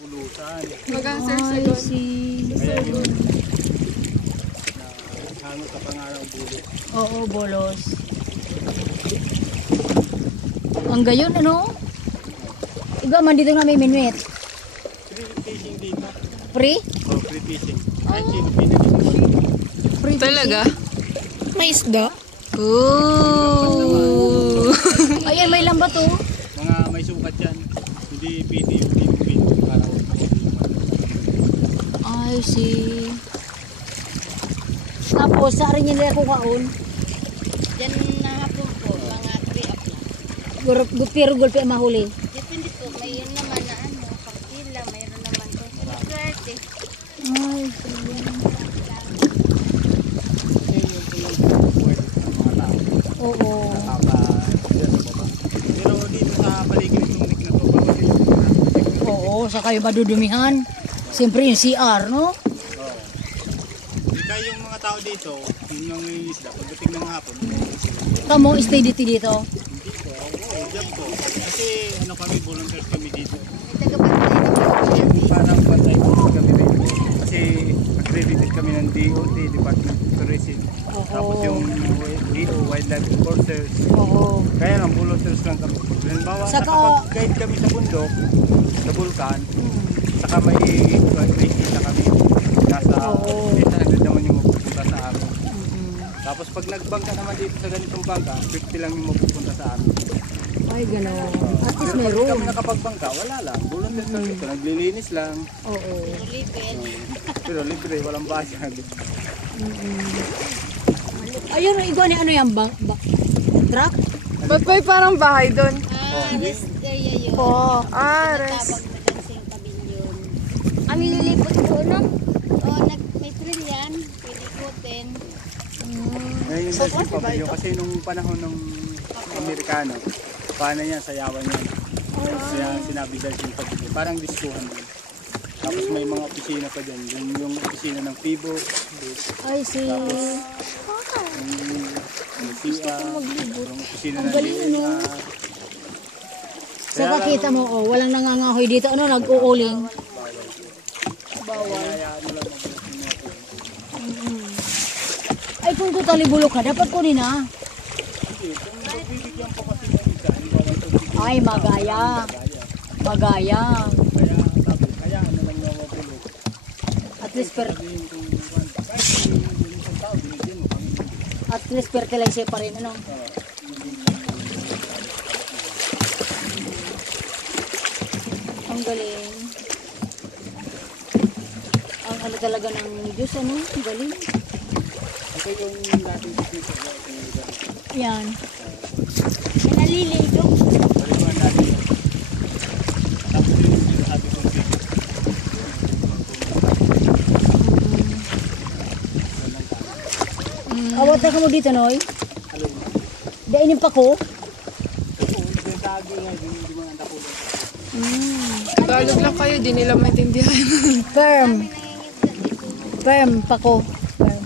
pulutan. Magang Sorsogon. Kaya yun, hango ka pa nga ng bulo. Oo, bolos. Ang gayon, ano? Iba man dito na may minuit. Free fishing dito. Free? Oh, free fishing. Ay, Free Talaga? May isda. Ooh. Ayan, may lambat oh. mga may sukat yan. Hindi piti yung piti para I see. Tapos, sa rin nila ko kaon. Diyan na hapon po, mga 3 o'clock. Pero gulpi ang mahuli. Depende po, may yun naman na ano, pagkila, mayroon naman po. Swerte. Ay, oo. Pero dito sa paligid ng lake na to, bawal dito. Oo, sa kayo madudumihan. Siyempre yung CR, no? Kaya yung mga tao dito, yung mga isda, pagdating ng hapon, Kamo, stay dito dito. hindi po, oo, dyan po. Kasi ano kami, volunteers kami dito. May tagapantay na po. Parang pantay po kami dito. Kasi accredited kami ng DOT, Department of Tourism. Oo. Tapos yung DO, Wildlife Enforcers. Oo. Kaya lang, volunteers lang kami. Halimbawa, Saka- nakapag-guide kami sa bundok, sa vulkan, saka may kita kami. Nasa Oo. 800 naman yung mapupunta sa amin. Tapos pag nagbangka naman dito sa ganitong bangka, 50 lang yung mapupunta sa amin. Ay, gano'n. At least Pero may pag room. kami nakapagbangka, wala lang. Volunteers lang dito, naglilinis lang. Oo. Ulipin. Pero libre, walang bayad. Ayun, igwa ni ano yan? Truck? Ba't may parang bahay doon? Rest area yun. Oo. Res. Tawag na dancing pavilion. Ang nililipot ko, no? May trail yan. Pwede ikutin. Ngayon yung dancing pavilion kasi nung panahon ng Amerikano, paano yan, sayawan yan. Kaya sinabi dancing pavilion, parang diskuhan din. Tapos may mga opisina pa dyan, yung opisina ng FIBO, I see. yung CIA, yung opisina ng galing, DNR. Sa kakita mo, oh, walang nangangahoy dito. Ano, nag-uuling. Kaya ano lang mag-opisina natin. Ay, kung totally bulok ka, dapat kunin na. Kasi kung magbibigyan po kasi ng isa, hindi ba ito Ay, magaya. Magaya. kaya ano lang yung mabulok. At least, Sabihin kung kahit yung isang tao, binigyan mo kami. at least fertilizer pa rin, ano? Ang galing. Ang ano talaga ng Diyos, ano? Ang galing. Kasi yung dating dito, Yan. May naliligo. balikan natin yun. Tapos yung sinasabi kong dito. Awat na ka mo dito, Noy. Dainin pa ko. Yung tagi nga, hindi mo nang tapulan. Tagalog lang kayo, di nila maintindihan. Firm. Firm pa ko. Firm.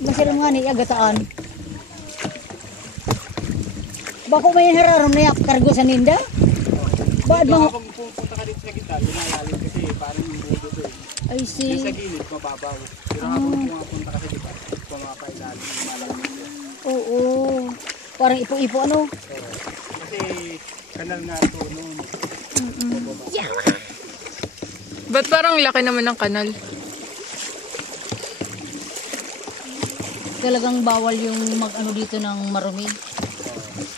Masiram nga ni agataan. Bako may hararam na yak kargo sa ninda? Baad mga... Kung pupunta ka dito sa gitna, lumalalim kasi parang yung budo to eh. I Yung see. sa gilid, mababaw. Pero habang pumapunta ka sa gitna, pumapailalim, lumalamig yun. Oo. Parang ipo-ipo ano? Kasi kanal nga ito noon. Ba't parang laki naman ng kanal? Talagang bawal yung mag-ano dito ng marumi.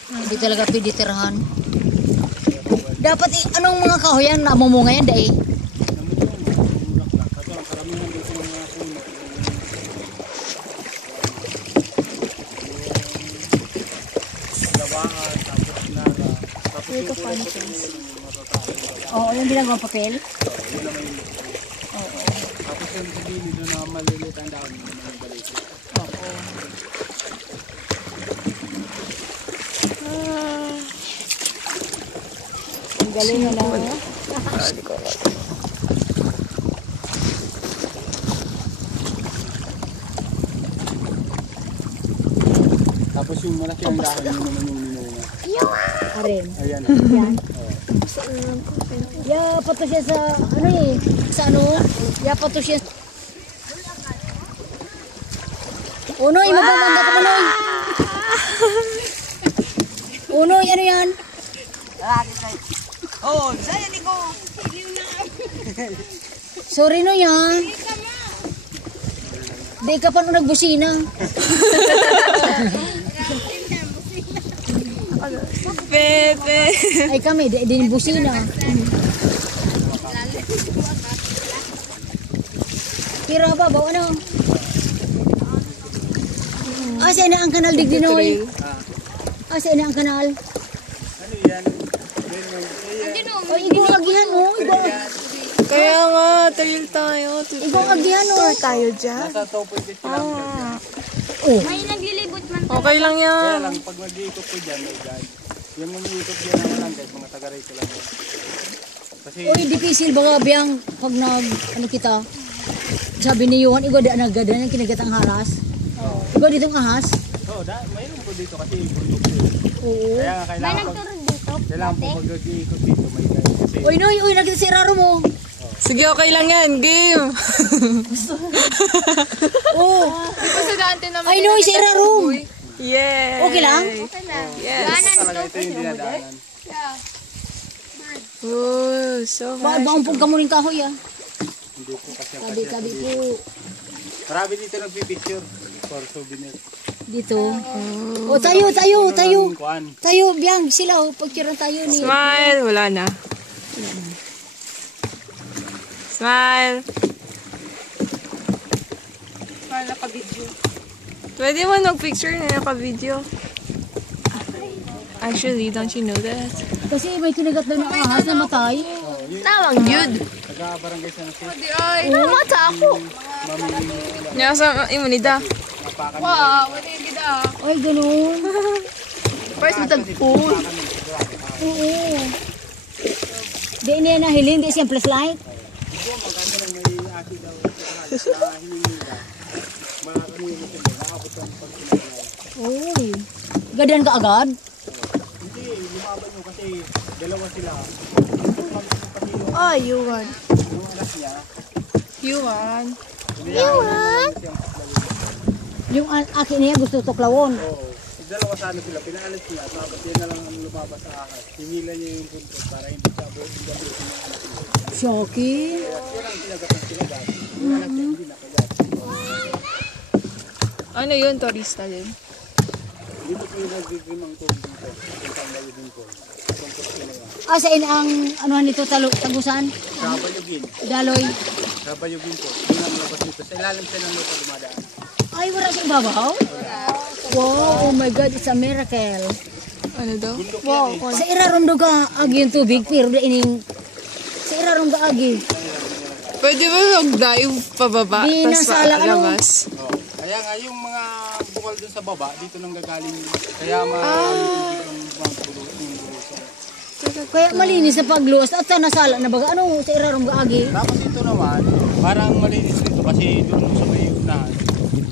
Hindi talaga pwede tirahan. Dapat anong mga kahoyan na mamunga yan dahil? Kaso ang karamihan dito ng mga puno. Gawaan, tapos nara, tapos yung kulay puti nila yung matatapos. Oo, yung ginagawa papel. Yun naman yung Oo. tapos yung sa gilid doon na maliliit ang dahon, yun naman yung balik. Oo. Ang galing na lang. Tapos yung malaki ang dahon, yun naman yung minunga. Arin. Ayan. Yan. Oh. Ya, pato siya sa, ano eh, sa ano, ya, pato siya. Unoy, mababanda ka Unoy. Unoy, ano yan? Oh, saya ni ko. Sorry no yan. Di ka pa nung nagbusina. Pepe. Ay kami, di busina. Tira ba, bawa na. Asa na ang kanal Digdinoy? Asa na ang kanal? Ano yan? Ay, igong agihan oh. Kaya nga, trail tayo. Igong agihan oh. Tour tayo dyan. Nasa 2.8 kilometers. Oh. May naglilibot man. Okay lang yan. Kaya lang, pag mag-iikot ko dyan, may guide. Yung umiikot dyan naman lang guys, mga taga-rito lang yan. Kasi, Uy, difficile baga biyang pag nag, ano kita, sabi ni Johan, igo da nagada ng kinagatang haras. Igo ditong ahas. mayroon po dito kasi bundok yun. Oo. Kaya nga May kailangan nagturo dito. kailangan po pag mag-iikot dito, may guide. Kasi, Uy, Noy, uy, nakita si Raro mo. Sige, okay lang yan. Game. Oo. Di ba sa dante naman? Ay, Noy, si Raro. Yes. Okay lang? Okay lang. Yes. talaga ito yung dinadaanan. Oh, so Bakit much. ba umpog ka mo rin kahoy ah? Hindi po kasi ang Tabi-tabi po. Marami dito nagpipicture for souvenir. Dito. O, tayo. Ng kuwan. Tayo, biyang, sila, oh, pagkira tayo ni. Smile. Wala na. Smile. Smile, naka-video. Pwede mo mag-picture na naka-video. Actually, don't you know that? Kasi may kinagat daw ng ahas na matay. Tawang yun. Taga-barangay sa nasi. Oo, mata ako. Nasa imunida. Mapakan. Wow, wala yung gida. Ay, ganun. First, matag-pool. Oo. Di niya nahilin, di siyang flashlight. Ito, maganda lang may aki daw. Sa hininila. Makakano yung ito. Nakakapot ang pag-sinagay. Uy. Gadan ka agad? Hindi, lumaban nyo kasi dalawa sila. Oh, you won. Yung anak niya. You won. Iwan? Yung akin niya gusto tuklawon. Oo. Dalawa sana sila. Pinaalis niya. Tapos yun na lang ang lumabas sa ahas. Hinila niya yung buntot para hindi siya abot. Hindi abot yung anak niya. Shocking. Kaya yun ang sinagat ng sinagat. Yung anak niya hindi nakagat. Ano yun, turista din? Dito po yung nag-dream ang tubig dito. Yung panglayo din po. Tungkol sila yan. Asain ang anuhan nito tagusan? Sa Bayugin. Daloy. Sa Bayugin po. Yun ang labas dito. Sa ilalim siya ng lupa dumadaan. Ay, wala siyang babaw? Wow, oh my God, it's a miracle. Ano daw? Bundok Wow, yan eh. sa irarom do ka agi yung tubig, pero da ining sa irarom ka agi. Pwede ba mag-dive pababa? Di Tapos nasala, ano? palabas? Oh. Kaya nga yung mga bukal dun sa baba, dito nang gagaling. Kaya tubig yung mga pulo. Kaya malinis na pagluwas at nasala na baga ano sa irarom ka agi. Tapos ito naman, parang malinis dito kasi doon sa may unahan.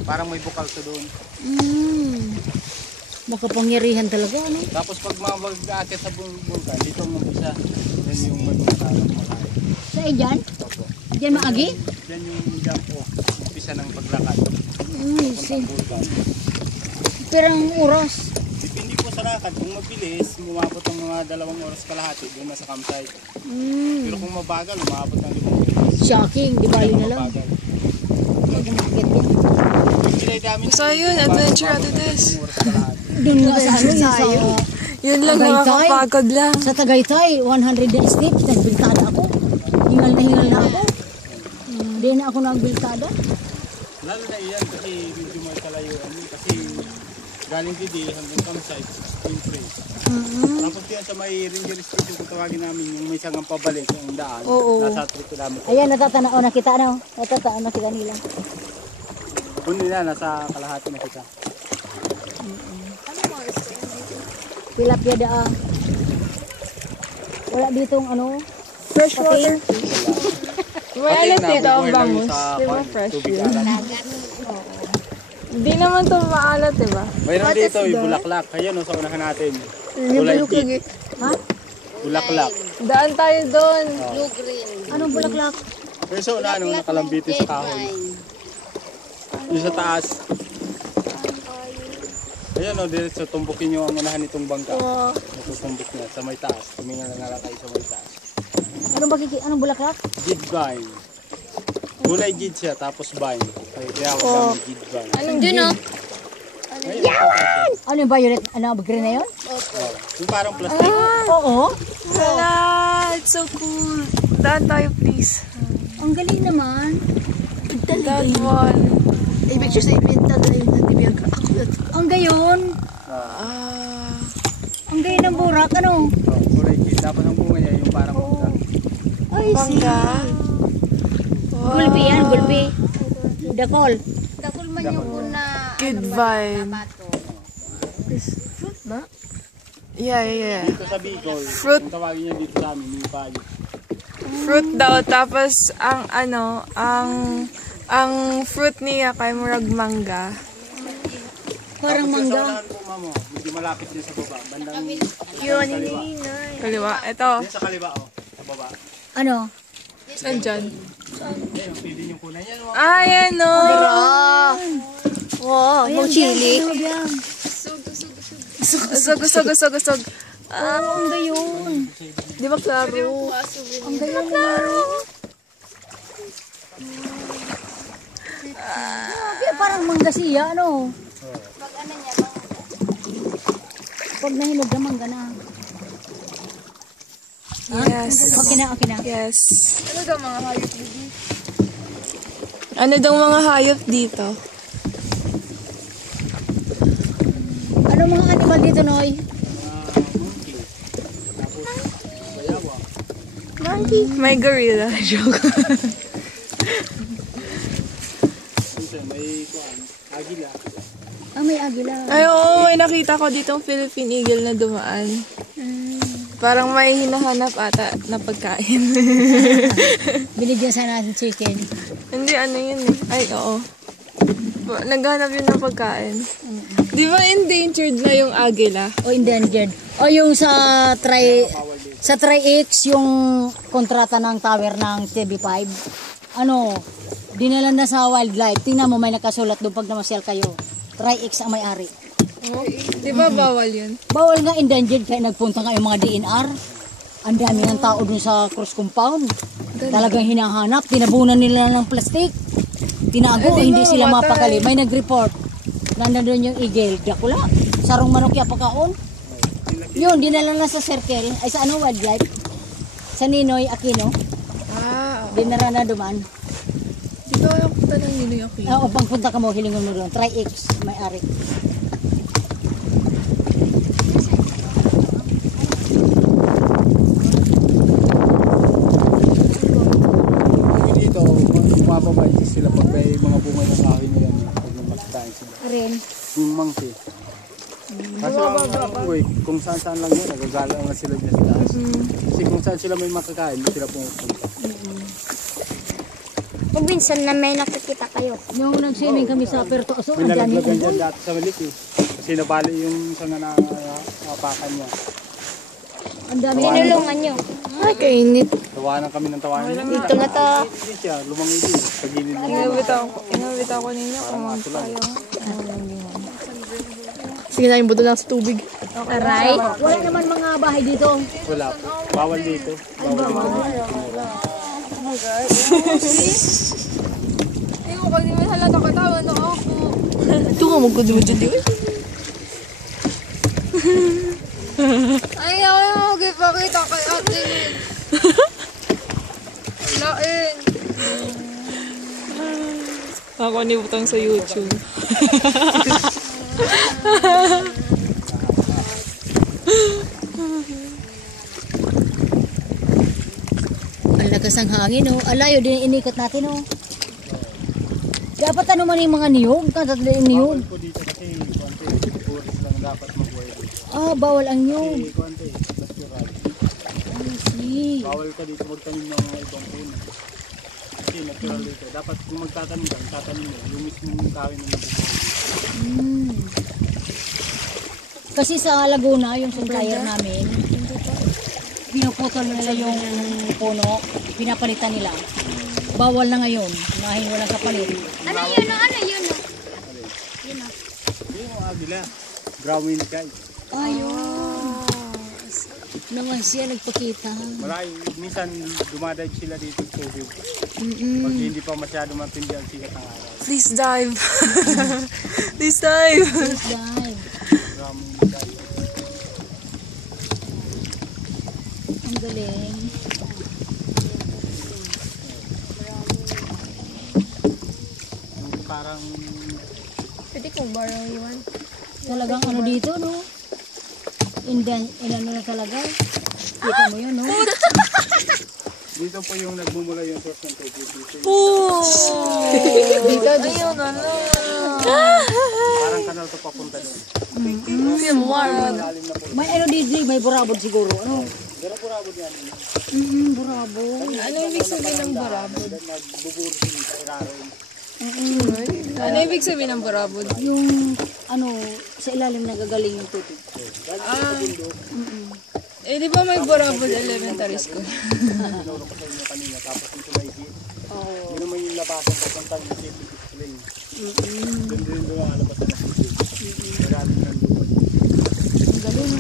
Parang may bukal sa doon. Makapangyarihan talaga ano. Tapos pag mga mag-aakyat sa bulkan, dito ang umpisa. Yan yung magmatalang makain. Sa dyan? Opo. Dyan maagi? Yan yung jump po. Umpisa ng paglakad. Si. Puntang bulkan. Pero ang oras. Depende po sa lakad. Kung mabilis, umabot ng mga 2 oras kalahati doon na sa campsite. Pero kung mabagal, umabot ng 5 oras. Shocking, di bali na lang. Mabagal. Pag umakit yan. So yun, adventure ato this. Doon nga sa ano, yung Yun lang, Tagaytay. nakakapagod lang. sa Tagaytay, 100 na steps, nagbilkada ako. Hingal na ako. Hindi na ako nagbilkada. Lalo na iyan kasi medyo may kalayuan yun. Kasi galing didi hanggang campsite, yung free. Tapos yan sa may ranger station kung tawagin namin yung may sangang pabalik yung daan. Oo. Nasa 3 kilometers. Ayan, natatanaw na kita, ano? Natatanaw na kita nila. Kung nila, nasa kalahati na kita. Tilapia daa. Wala ditong ano? Fresh water. May alat dito ang bangus. Di ba fresh yun? Hindi naman to maalat, di ba? Mayroon dito yung bulaklak. Ayun, sa unahan natin. Kulay pink. Ha? Bulaklak. Daan tayo doon. Blue green. Anong bulaklak? Pero so, ano, nakalambito sa kahoy. Yung sa taas. Ayan o, diretso, tumbukin nyo ang unahan nitong bangka. Natutumbok niya sa may taas. Tumingin lang kayo sa may taas. Anong bulaklak? Jid vine. Kulay jid siya, tapos vine. Kaya huwag namin jid vine. Anong Doon o. Yan! Ano yung violet? Ano, green na yun? Yung parang plastic. Oo. Wala, it's so cool. Daan tayo, please. Ang galing naman. That one. Ibig siya sa ibenta dahil natibiyag ako. Ang gayon. Ah. Ang gayon ng burak. Ano? Kulay jid. Tapos ang bunga niya yung parang mangga. Ay, Bangga. Gulpi yan, gulpi. Dakol. Dakul man yung una. Good vibe. Bato. Fruit ba? Yeah. Dito sa Bicol, Fruit. ang tawagin niya dito sa amin, yung pali. Fruit daw. Tapos, ang fruit niya kay murag mangga. Parang Tapos yung sa mangga. unahan po, mamo, medyo malapit din sa baba. Bandang Yun, kaliwa. Kaliwa. Ito. Yan sa kaliwa, oh. Sa baba. Ano? Nandyan. Yan, ang pili yung kunan. Yan, oh. Ah, yan o. Wow, mo chili. Gusog. Ang gayon. Di ba klaro? Ang gayon klaro. Parang mangga siya, ano? Pag ano niya, Pag nahinog na mangga na. Yes. Okay na. Yes. Ano daw mga hayop dito? Ano mga animal dito, Noy? Monkey. May gorilla. Joke. Minsan, may kuan, agila. May agila. Ay, oo. May nakita ko ditong Philippine Eagle na dumaan. Parang may hinahanap ata na pagkain. Binigyan sana natin chicken. Hindi, ano yun eh. Ay, oo. Naghanap yun ng pagkain. Di ba endangered na yung agila? O endangered. O yung sa Tri-X, yung kontrata ng tower ng TV5. Ano, dinala na sa wildlife. Tingnan mo, may nakasulat doon pag namasyal kayo. Tri-X ang may-ari. Di ba bawal yun? Bawal nga endangered kaya nagpunta nga yung mga DNR. Ang dami ng tao dun sa cross compound. Talagang hinahanap. Tinabunan nila ng plastic. Tinago, hindi sila mapakali. May nag-report. Nandun yung eagle. Dakula. Sarong manok ya pagkaon. Yun, dinala na sa circle. Ay sa ano, wildlife. Sa Ninoy Aquino. Ah, Dinara na duman. di ba ako punta ng Ninoy Aquino? O pagpunta ka mo, hilingon mo doon. Tri-X, may-ari. Dito, bumababay sila pag may mga bunga ng kahoy na yan. Pag may makitain sila. Rin. Yung monkey. Kasi ang wait, kung saan lang yun, nagagala na sila dyan sa taas. Kasi kung saan sila may makakain, hindi sila pumupunta. Kung minsan na may nakikita kayo. Yung nag-swimming kami sa Perto Aso, May ang dami nalaglagan umbon. dyan dati sa malik eh. Kasi nabali yung isang napakan niya. Ang dami Tinulungan nyo. Ay, kainit. Tawanan kami ng tawanan. Dito na to. Hindi siya, lumangoy din. Sa gilid niya. Inabit ako ninyo kung tayo. Sige na yung buto lang sa tubig. Aray. Wala naman mga bahay dito. Wala po. Bawal dito. Bawal dito. Ay, ko pag di mo halata katawa na ako. Ito nga magkudumudyo di. Ay, ako yung magipakita kay ate. Lain. Ako nibutang sa YouTube. Ang lakas ng hangin, oh. Alayo din inikot natin, oh. Dapat ano man yung mga niyog, katatlo yung niyog. Bawal po dito kasi konti. Tourist lang dapat mag-buhay dito. Ah, bawal ang niyog. Kasi konti. Natural. See. Bawal ka dito magtanim ng mga ibang puno. Kasi natural dito. Dapat kung magtatanim ka, tatanim mo. Yung mismong kahoy na nabubuhay. Kasi sa Laguna, yung supplier namin, pinuputol nila yung puno, pinapalitan nila. Bawal na ngayon, dahil walang kapalit. Ano yun? Ano yun? Yun yung agila. Browin kite. Naman siya nagpakita. Marami, minsan dumadive sila dito sa tubig. Pag hindi pa masyado matindi ang sikat ng araw. Please dive. Please dive. Dahil, Browin kite. ang galing. Yung parang Pwede kong borrow yun. Talagang ano dito, no? Inano na talaga. Kita mo yun, no? dito po yung nagmumula yung source ng tubig dito. Dito, ayun, ano. Parang kanal to papunta doon. Lalim na po. May ano dito, may burabod siguro. Ano? Pero purabod yan. Burabod. Ano ibig sabihin ng barabod? Nagbuburo sila sa irarin. Ano ibig sabihin ng barabod? Yung, ano, sa ilalim nagagaling yung tubig. Eh, di ba may barabod elementary school? Tinuro ko sa inyo kanina. Tapos yung tumaigit. Yun naman yung labasan papunta yung safety display. Doon din lumalabas na tubig. Maraming ng lupad. Ang galing.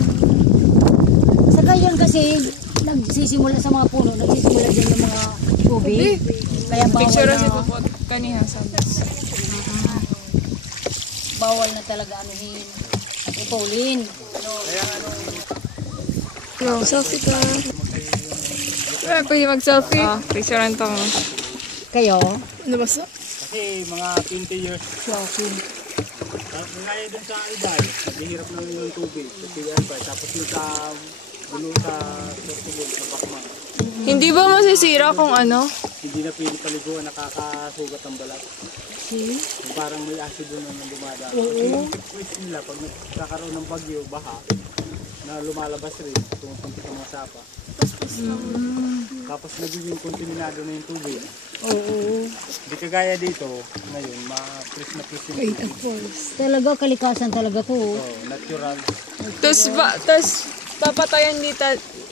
Saka yan kasi, nagsisimula sa mga puno, nagsisimula din yung mga tubig. Kaya bawal Picture si na, Popot kanina sabi. bawal na talaga anuhin. At ipulin. No, selfie ka. Pwede mag-selfie? Picturean to mo. Kayo? Ano ba sa? Kasi mga 20 years. Ngayon dun sa Albay, naghihirap na yung tubig. Sa Albay. Tapos yung sa bulo sa Sortibol, sa Bakma. Hindi ba masisira kung ano? Hindi na pwede paliguan, nakakasugat ang balat. Yung parang may acid doon na dumada. Yung twist nila, pag nagkakaroon ng bagyo, baha, na lumalabas rin, pumupunta sa mga sapa. Tapos nagiging kontaminado na yung tubig. Hindi kagaya dito, ngayon, ma-press na press yung tubig. Talaga, kalikasan talaga to. Natural. Tapos papatayan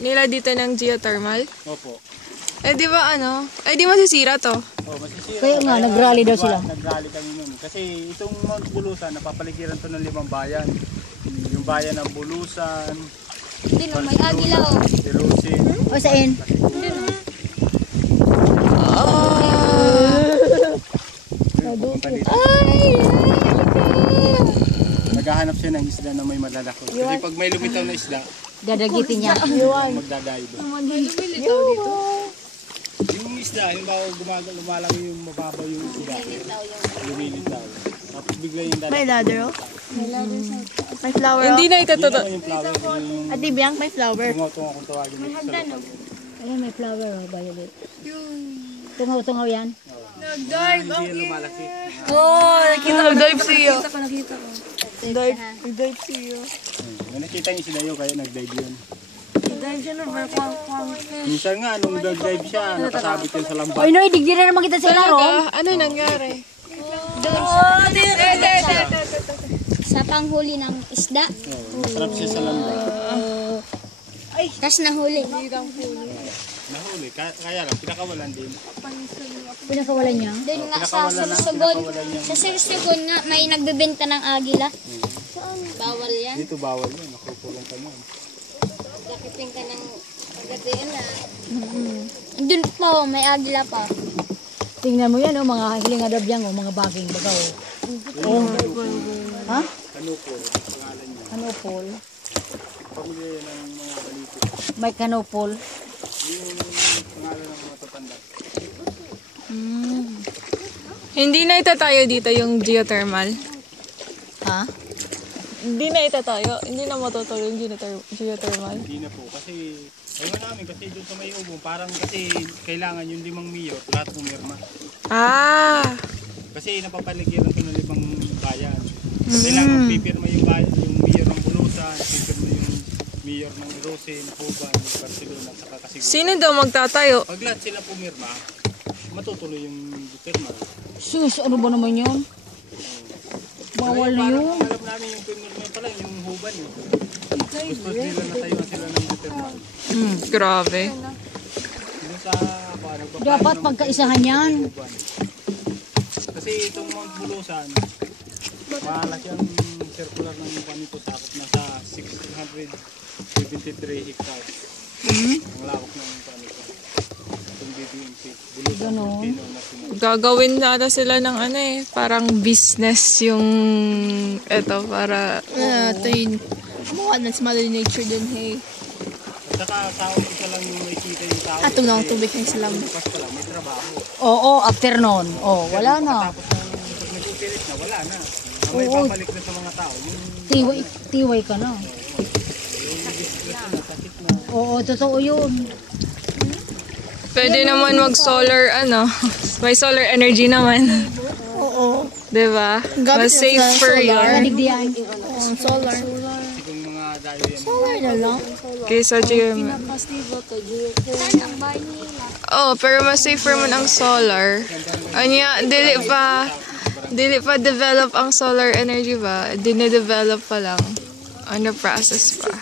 nila dito ng geothermal? Opo. Eh di ba ano? Eh di masisira to? Masisira. Kaya nga, nag-rally daw sila. Nag-rally kami nun. Kasi itong Mount Bulusan, napapaligiran to ng 5 bayan. Yung bayan ng Bulusan, Hindi no, may agila oh. Erosin, O, saan? Naghahanap siya ng isda na may malalaki. Kasi pag may lumitaw na isda, Dadagitin niya. magdadive. Yung isda, yung bago lumalaki yung mababaw yung isda. Lumilitaw. Tapos bigla yung dadagitin. May ladder oh. May flower oh. Hindi na Yun itatuto. naman yung flower. Yung Ate Biang, may flower. tungaw-tungaw kung tawagin mo sa lokal. Ayun, may flower, oh, violet. Tungaw-tungaw yan. Hindi yan lumalaki. Nag-dive siyo. Nakita ko. Nag-dive siyo. May nakita yung isda yun, kaya nag-dive yun. Dive siya na, may kwang. Minsan nga, nung nag-dive siya, nakasabit yun sa lambat. Oy, no, digdi na naman kita sa laro. Ano nangyari? Sa panghuli ng isda. Masarap siya sa lambat. Tapos nahuli. Nahuli, kaya lang, pinakawalan din. Pinakawalan niya. Doon nga sa Sursugon. Sa Sursugon nga may nagbebenta ng agila. Bawal yan. Dito bawal yun, nakukulong ka nun. Nakipin ka ng agadian na. Doon pa oh, may agila pa. Tingnan mo yan, oh, mga hilingadabyan, oh, mga baging bagaw. Ha? Kanupol, pangalan niya. Kanopol. Pamilya yan ng mga balito. May kanopol. Yung pangalan ng mga tatanda. Hindi na itatayo dito yung geothermal. Ha? Hindi na itatayo. Hindi na matutuloy yung geothermal. Hindi na po, kasi ayaw namin kasi doon sa may ubong, parang kasi kailangan yung 5 mayor, lahat pumirma. Ah! Kasi napapaligiran ko ng 5 bayan. Kailangan pipirma yung bayan, yung mayor ng Bulusan, pipirma yung mayor ng Erosin, Huban, Barcelona, at saka Kasigo. Sino daw magtatayo? Pag lahat sila pumirma, matutuloy yung pirma. Sus, ano ba naman yun? Bawal na yun. Alam namin yung pirma pala, yung Huban. Gusto nila natayuan sila ng geothermal. Grabe. Yung sa nagpaplano Dapat ng pagkaisahan yan. Uban. Kasi itong Mount Bulusan, malaki ang circular ng panito sakop na sa 673 hectares. Ang lawak ng panito. Itong BBMC, Bulusan, Volcano National. Gagawin nata sila ng ano eh, parang business yung eto para Ito yun. Mukha na si Mother Nature din, hey. At saka tao isa lang yung makikita yung tao. At lang tubig na sila. Bukas pala, may trabaho. Oo, after noon. Oh, wala na. Tapos pag nag-operate na, wala na. May Oo. babalik na sa mga tao. Yung Tiway ka na. discretion na, sakit na. Oo, totoo yun. pwede naman mag-solar ano. May solar energy naman. Oo. 'Di ba? Gamit Mas na safe sa for solar. yun. Kaligdiyan. Solar. Kasi kung mga dahil yan. Solar na lang. Kaysa gym. Saan ang bahay nila? Oh, pero mas safer man ang solar. Anya, dili pa develop ang solar energy ba? Dine-develop pa lang. Ano process pa?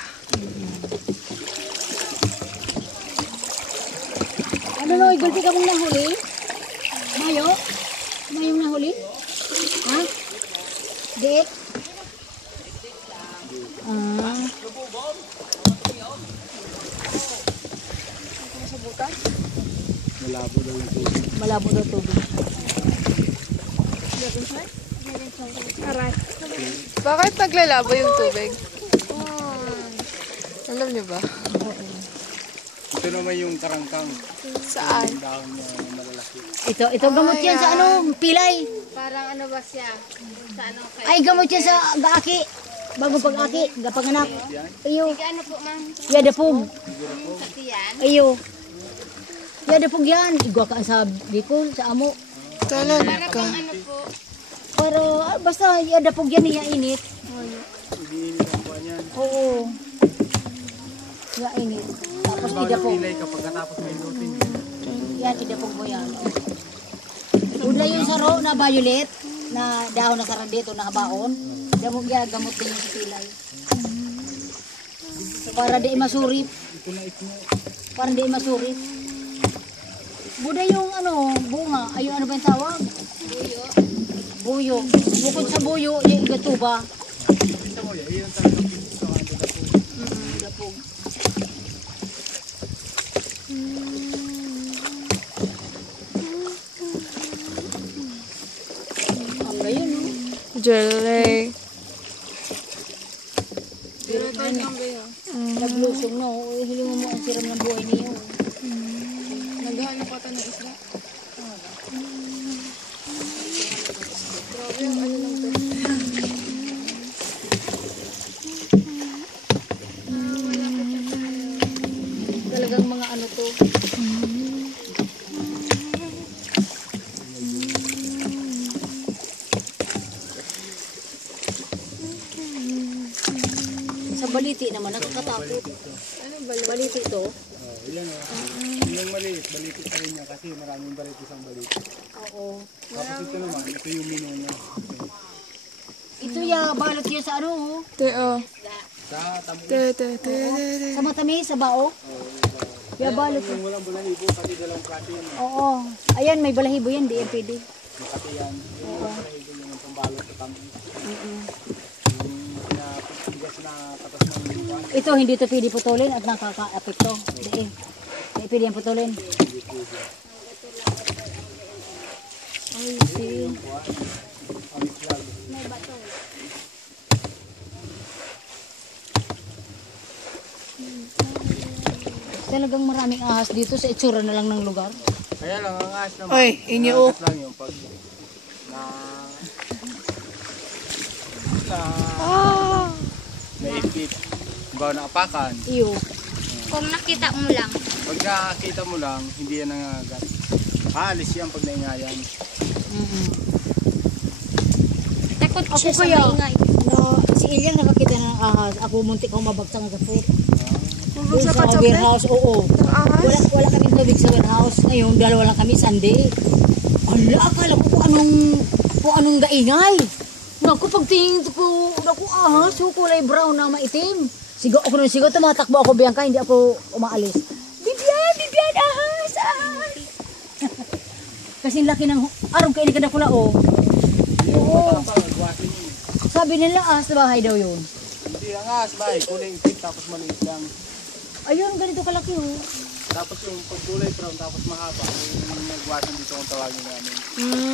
Ano no, gulpi ka mong nahuli? Mayo? Mayong nahuli? Ha? Di? Ah. Malabo daw yung tubig. Malabo daw tubig. Bakit naglalabo yung tubig? Alam niyo ba? Ito naman yung karangkang. Saan? Yung dahon niya na malalaki. Ito gamot yan sa ano, pilay. Parang ano ba siya? Sa ano kayo? Ay, gamot yan sa gaaki. Bago pag-aki, gapanganak. Iyo, Ano po, ma'am? yadapog. Sa tiyan? Iyo. Yadapog yan. Igwa ka sa Bicol, sa amo. Talaga. Ano po? Pero basta yadapog yan, iya init. Hindi ang buwan yan. Oo. Iya init. Tapos Bago idapog. pilay kapag natapos may lutin. Yan, idapog mo yan. Udla yung saro na violet, na dahon na sarandito, na habaon. Gamot yan, gamot din yung sa pilay. Para di masurip. Ito na ito. Para di masurip. Buda yung ano, bunga. Ayun, ano ba yung tawag? Buyo. Buyo. Bukod sa buyo, yung gatuba. Ito mo yan. Iyon talagang pinto sa kanto na po. Dapog. Ang gayon, no? Jelly. Naglusong, no? Hilingan mo ang siram ng buhay niyo. Naghahanap ko ng isla. Talagang mga ano to. Sa baliti naman, nakakatakot. Ano baliti to? Ilan o. Yung maliit, balitit pa rin niya kasi maraming balitit ang balitit. Oo. Tapos ito naman, ito yung mino niya. Ito ya, balot yan sa ano, oh. Teo. Sa tamo. Sa matamis, sa bao. Ya, balot. Yung walang balahibo, kasi dalawang klase yan. Oo. Ayan, may balahibo yan, di yan pwede. Makati yan. Yung balahibo yun yung pambalot sa tamo. Yung pinatigas na katas ng lupa. Ito, hindi to pwede putulin at nakaka-apekto. Di Hindi pwede yan putulin. Ay, see. Talagang maraming ahas dito sa itsura na lang ng lugar. Kaya lang, ang ahas naman. Oy, inyo. Ang ahas lang yung pag naipit. Bawa na apakan. Iyo. Kung nakita mo lang. Pag nakakita mo lang, hindi yan nangagat. Aalis yan pag naingayan. Takot Ako siya sa kaya, maingay. no, si Ilian nakakita ng ahas. Ako muntik akong mabagtang sa foot. Doon sa sa Pachape? warehouse, oo. Wala kaming tubig sa warehouse. Ngayon, dalawa lang kami, Sunday. Ala, akala ko kung anong gaingay. Naku, pagtingin ko, naku ahas, kulay brown na maitim. Sigo ako nun, sigo, tumatakbo ako, Bianca, hindi ako umaalis. Bibian, ahas, ahas. Kasi laki ng arong kainin ka na kula, oh. Oo. Sabi nila, ahas na bahay daw yun. Hindi ang ahas ba, kulay itim tapos maliit lang. Ayun, ganito kalaki, oh. Tapos yung pagkulay brown tapos mahaba, yung nagwasan dito kung tawagin namin.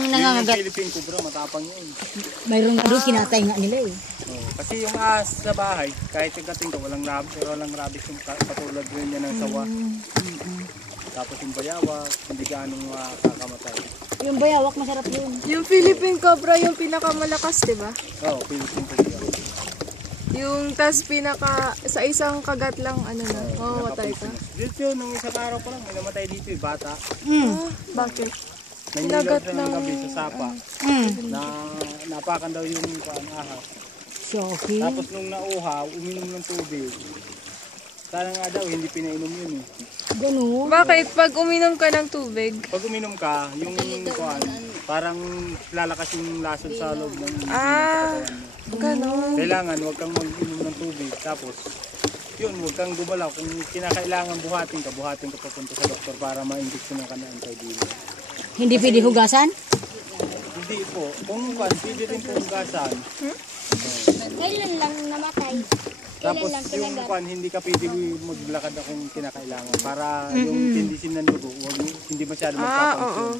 Nangangagat. Yung Philippine Cobra, matapang yun. Mayroon nga doon, kinatay nga nila, eh. Oh, kasi yung ahas sa bahay, kahit ikating ka, walang rabies, pero walang rabies yung katulad rin niya ng sawa. Tapos yung bayawak, hindi gaanong makakamatay. Yung bayawak, masarap yun. Yung Philippine Cobra yung pinakamalakas, di ba? Oo, Philippine Cobra. Yung tas sa isang kagat lang, ano na, mamamatay ka. Dito yun, nung isang araw pa lang, may namatay dito yung bata. Bakit? Nangilaw Kinagat siya ng ng- gabi sa sapa. Na napakan daw yung ahas. Shocking. Tapos nung nauhaw, uminom ng tubig. Sana nga daw, hindi pinainom yun eh. Ganun. Bakit? Pag uminom ka ng tubig, Pag uminom ka, yung kuan, parang lalakas yung lasod sa loob ng katawan mo. ganon. Kailangan huwag kang mag-inom ng tubig. Tapos, yun, huwag kang gumalaw. Kung kinakailangan buhatin ka papunta sa doktor para ma-injection ka na anti-dilo. Hindi pwede hugasan? Hindi po. Kung kuan, pwede rin po hugasan. Kailan lang namatay? Tapos yung kuan, hindi ka pwede maglakad na kung kinakailangan. Para yung tendency ng dugo, hindi masyado magpapansin.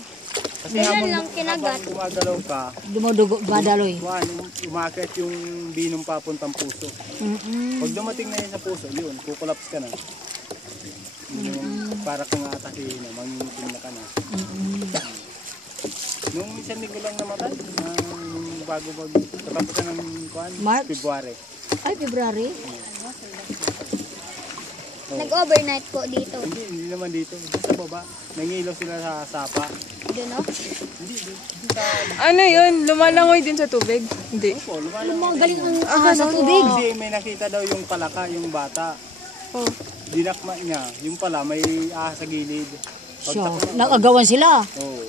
Kasi Kailan lang kinagat? habang gumagalaw ka, Dumudugo, badaloy. kuan, umakit yung binom papuntang puso. Pag dumating na yun sa puso, yun, kukulaps ka na. Yung para kang atakihin na, mangingitim na ka na. Nung isang linggo lang namatay, nung bago katapusan ng kuan, March? February. Ay, February. Nag-overnight po dito. Hindi naman dito. Dito sa baba. Nangilaw sila sa sapa. Doon, no? Hindi, dito sa... Ano yun? Lumalangoy din sa tubig? Hindi. Opo, lumalang. Mga galing ang ahas sa tubig. Kasi may nakita daw yung palaka, yung bata. Oh. Dinakma niya. Yung pala, may ahas sa gilid. So, nakagawan sila. Oo.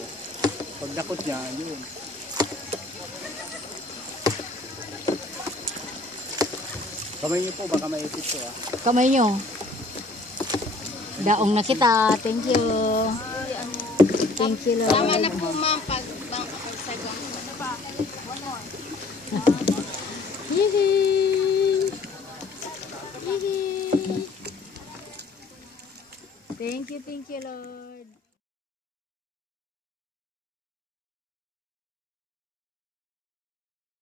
Pag dakot niya, yun. Kamay niyo po, baka maipit to ah. Kamay nyo. Daong na kita. Thank you. Thank you, Lord. Tama na po, ma'am, pag sagwa. Yee-hee. Yee-hee. Thank you, Lord.